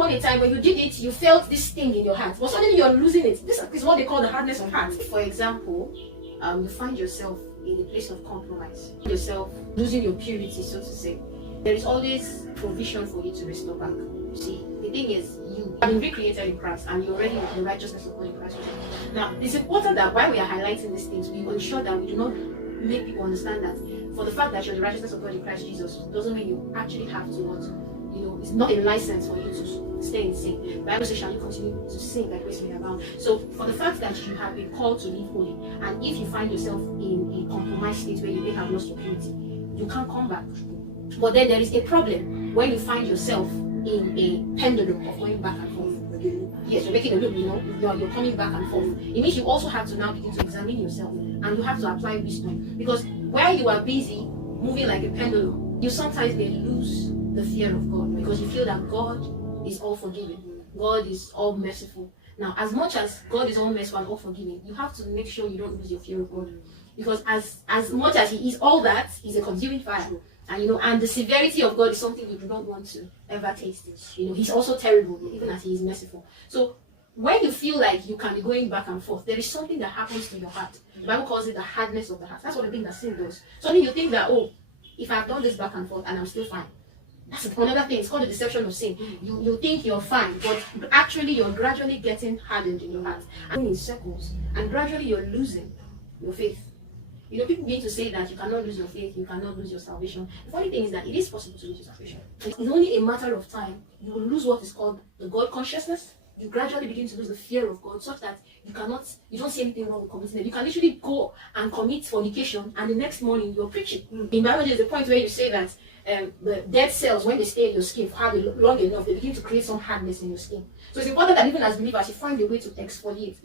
upon a time when you did it, you felt this sting in your heart, but suddenly you're losing it. This is what they call the hardness of heart. For example, you find yourself in a place of compromise, yourself losing your purity, so to say. There is always provision for you to restore back. You see, the thing is, you have been recreated in Christ, and you're already in the righteousness of God in Christ. Now, it's important that while we are highlighting these things, we ensure that we do not make people understand that for the fact that you're the righteousness of God in Christ Jesus doesn't mean you actually have to what, it's not a license for you to stay in sin. The Bible says, shall you continue to sin that grace may abound. So for the fact that you have been called to live holy, and if you find yourself in a compromised state where you may have lost your purity, you can't come back. But then there is a problem when you find yourself in a pendulum of going back and forth. Yes, you're making a loop, you're coming back and forth. It means you also have to now begin to examine yourself, and you have to apply wisdom. Because while you are busy moving like a pendulum, you sometimes may lose the fear of God, because you feel that God is all forgiving, God is all merciful. Now, as much as God is all merciful and all forgiving, you have to make sure you don't lose your fear of God. Because as much as He is all that, He's a consuming fire. And the severity of God is something you do not want to ever taste. He's also terrible, even as He is merciful. So when you feel like you can be going back and forth, there is something that happens to your heart. The Bible calls it the hardness of the heart. That's what the thing that sin does. Suddenly you think that, if I've done this back and forth and I'm still fine. That's another thing. It's called the deception of sin. You think you're fine, but actually you're gradually getting hardened in your heart, and in circles, and gradually you're losing your faith. People begin to say that you cannot lose your faith, you cannot lose your salvation. The funny thing is that it is possible to lose your salvation. It's only a matter of time. You will lose what is called the God consciousness. You gradually begin to lose the fear of God, such that you don't see anything wrong with committing it. You can literally go and commit fornication, and the next morning you're preaching. In biology, there's a point where you say that the dead cells, when they stay in your skin for long enough, they begin to create some hardness in your skin. So it's important that even as believers, you find a way to exfoliate.